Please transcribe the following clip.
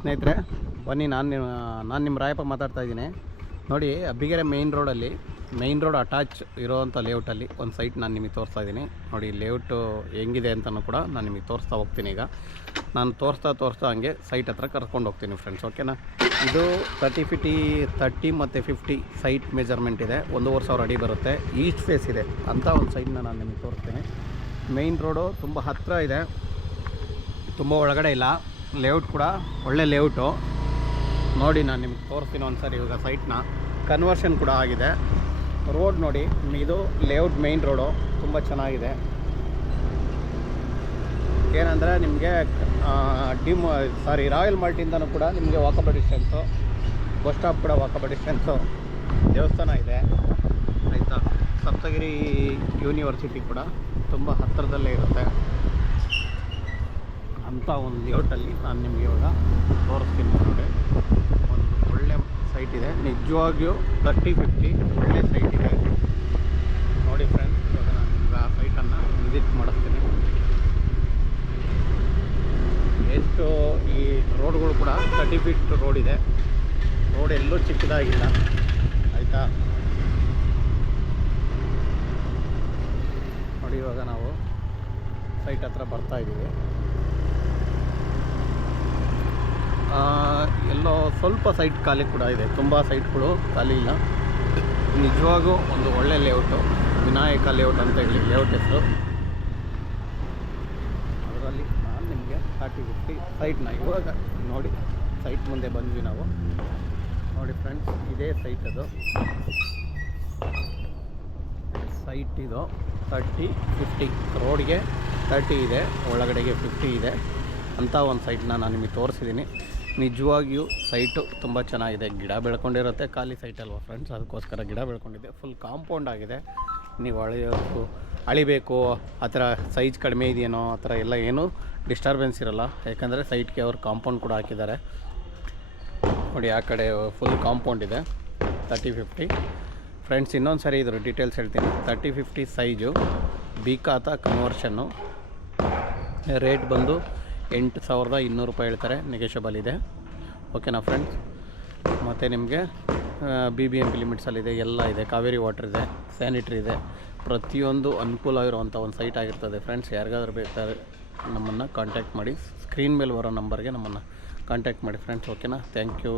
ಸ್ನೇಹಿತರೆ ಬನ್ನಿ, ನಾನು ನಿಮ್ಮ ರಾಯಪ್ಪ ಮಾತಾಡ್ತಾ ಇದ್ದೀನಿ. ನೋಡಿ, ಅಬ್ಬಿಗೆರೆ ಮೇಯ್ನ್ ರೋಡ್ ಅಟ್ಯಾಚ್ ಇರೋವಂಥ ಲೇಔಟಲ್ಲಿ ಒಂದು ಸೈಟ್ ನಾನು ನಿಮಗೆ ತೋರಿಸ್ತಾ ಇದ್ದೀನಿ. ನೋಡಿ, ಲೇಔಟು ಹೆಂಗಿದೆ ಅಂತಲೂ ಕೂಡ ನಾನು ನಿಮಗೆ ತೋರಿಸ್ತಾ ಹೋಗ್ತೀನಿ. ಈಗ ನಾನು ತೋರಿಸ್ತಾ ಹಂಗೆ ಸೈಟ್ ಹತ್ರ ಕರ್ಕೊಂಡು ಹೋಗ್ತೀನಿ ಫ್ರೆಂಡ್ಸ್, ಓಕೆನಾ. ಇದು 30 ಮತ್ತು 50 ಸೈಟ್ ಮೆಜರ್ಮೆಂಟ್ ಇದೆ. 1,500 ಅಡಿ ಬರುತ್ತೆ. ಈಸ್ಟ್ ಫೇಸ್ ಇದೆ ಅಂಥ ಒಂದು ಸೈಟ್ನ ನಾನು ನಿಮಗೆ ತೋರಿಸ್ತೀನಿ. ಮೇಯ್ನ್ ರೋಡು ತುಂಬ ಹತ್ತಿರ ಇದೆ, ತುಂಬ ಒಳಗಡೆ ಇಲ್ಲ. ಲೇಔಟ್ ಕೂಡ ಒಳ್ಳೆ ಲೇಔಟು. ನೋಡಿ, ನಾನು ನಿಮ್ಗೆ ತೋರಿಸ್ತೀನಿ ಒಂದು ಸರಿ. ಇವಾಗ ಸೈಟ್ನ ಕನ್ವರ್ಷನ್ ಕೂಡ ಆಗಿದೆ. ರೋಡ್ ನೋಡಿ, ಇದು ಲೇಔಟ್ ಮೇಯ್ನ್ ರೋಡು ತುಂಬ ಚೆನ್ನಾಗಿದೆ. ಏನಂದರೆ ನಿಮಗೆ ರಾಯಲ್ ಮಾಲ್ಟಿಂದನೂ ಕೂಡ ನಿಮಗೆ ವಾಕಬಲ್ ಡಿಸ್ಟೆನ್ಸು, ಬಸ್ ಸ್ಟಾಪ್ ಕೂಡ ವಾಕಬಲ್ ಡಿಸ್ಟೆನ್ಸು, ದೇವಸ್ಥಾನ ಇದೆ ಆಯಿತಾ. ಸಪ್ತಗಿರಿ ಯೂನಿವರ್ಸಿಟಿ ಕೂಡ ತುಂಬ ಹತ್ತಿರದಲ್ಲೇ ಇರುತ್ತೆ. ಅಂಥ ಒಂದು ಲೇಔಟಲ್ಲಿ ನಾನು ನಿಮಗೆ ಇವಾಗ ತೋರಿಸ್ತೀನಿ. ನೋಡಿ, ಒಂದು ಒಳ್ಳೆ ಸೈಟ್ ಇದೆ, ನಿಜವಾಗಿಯೂ 30-50 ಒಳ್ಳೆ ಸೈಟ್ ಇದೆ. ನೋಡಿ ಫ್ರೆಂಡ್ಸ್, ಇವಾಗ ನಾನು ನಿಮ್ಗೆ ಆ ಸೈಟನ್ನು ವಿಸಿಟ್ ಮಾಡಿಸ್ತೀನಿ. ಎಷ್ಟು ಈ ರೋಡ್ಗಳು ಕೂಡ 30 ಫೀಟ್ ರೋಡ್ ಇದೆ. ರೋಡ್ ಎಲ್ಲೂ ಚಿಕ್ಕದಾಗಿಲ್ಲ ಆಯಿತಾ. ನೋಡಿ, ಇವಾಗ ನಾವು ಸೈಟ್ ಹತ್ರ ಬರ್ತಾ ಇದ್ದೀವಿ. ಎಲ್ಲೋ ಸ್ವಲ್ಪ ಸೈಟ್ ಖಾಲಿ ಕೂಡ ಇದೆ, ತುಂಬ ಸೈಟ್ಗಳು ಖಾಲಿ ಇಲ್ಲ. ನಿಜವಾಗೂ ಒಂದು ಒಳ್ಳೆ ಲೇಔಟು, ವಿನಾಯಕ ಲೇಔಟ್ ಅಂತ ಹೇಳಿ ಲೇಔಟ್ ಹೆಸರು. ಅದರಲ್ಲಿ ನಾನು ನಿಮಗೆ 30-50 ಸೈಟ್ನ ಇವಾಗ ನೋಡಿ, ಸೈಟ್ ಮುಂದೆ ಬಂದ್ವಿ ನಾವು. ನೋಡಿ ಫ್ರೆಂಡ್ಸ್, ಇದೇ ಸೈಟ್. ಅದು ಸೈಟ್ ಇದು 30-50 ರೋಡ್ಗೆ 30 ಇದೆ, ಒಳಗಡೆಗೆ 50 ಇದೆ ಅಂಥ ಒಂದು ಸೈಟ್ನ ನಾನು ನಿಮಗೆ ತೋರಿಸಿದ್ದೀನಿ. ನಿಜವಾಗಿಯೂ ಸೈಟು ತುಂಬ ಚೆನ್ನಾಗಿದೆ. ಗಿಡ ಬೆಳ್ಕೊಂಡಿರುತ್ತೆ, ಖಾಲಿ ಸೈಟ್ ಅಲ್ವಾ ಫ್ರೆಂಡ್ಸ್, ಅದಕ್ಕೋಸ್ಕರ ಗಿಡ ಬೆಳ್ಕೊಂಡಿದೆ. ಫುಲ್ ಕಾಂಪೌಂಡ್ ಆಗಿದೆ. ನೀವು ಅಳಿಬೇಕು ಆ ಥರ ಸೈಜ್ ಕಡಿಮೆ ಇದೆಯೇನೋ ಆ ಥರ ಎಲ್ಲ ಏನೂ ಡಿಸ್ಟರ್ಬೆನ್ಸ್ ಇರೋಲ್ಲ, ಯಾಕಂದರೆ ಸೈಟ್ಗೆ ಅವ್ರು ಕಾಂಪೌಂಡ್ ಕೂಡ ಹಾಕಿದ್ದಾರೆ. ನೋಡಿ, ಆ ಕಡೆ ಫುಲ್ ಕಾಂಪೌಂಡ್ ಇದೆ. 30-50 ಫ್ರೆಂಡ್ಸ್, ಇನ್ನೊಂದು ಸರಿ ಇದ್ರ ಡೀಟೇಲ್ಸ್ ಹೇಳ್ತೀನಿ. 30-50 ಸೈಜು, ಬಿಕಾತ ಕನ್ವರ್ಷನ್ನು. ರೇಟ್ ಬಂದು 8,200 ರೂಪಾಯಿ ಹೇಳ್ತಾರೆ, ನೆಗೆಷಬಲ್ ಇದೆ, ಓಕೆನಾ ಫ್ರೆಂಡ್ಸ್. ಮತ್ತು ನಿಮಗೆ BBMP ಲಿಮಿಟ್ಸಲ್ಲಿದೆ, ಎಲ್ಲ ಇದೆ. ಕಾವೇರಿ ವಾಟರ್ ಇದೆ, ಸ್ಯಾನಿಟ್ರಿ ಇದೆ, ಪ್ರತಿಯೊಂದು ಅನುಕೂಲ ಇರುವಂಥ ಒಂದು ಸೈಟ್ ಆಗಿರ್ತದೆ ಫ್ರೆಂಡ್ಸ್. ಯಾರಿಗಾದ್ರೂ ಬೇಕಾದ್ರೆ ನಮ್ಮನ್ನು ಕಾಂಟ್ಯಾಕ್ಟ್ ಮಾಡಿ. ಸ್ಕ್ರೀನ್ ಮೇಲೆ ಬರೋ ನಂಬರ್ಗೆ ನಮ್ಮನ್ನು ಕಾಂಟ್ಯಾಕ್ಟ್ ಮಾಡಿ ಫ್ರೆಂಡ್ಸ್, ಓಕೆನಾ. Thank you.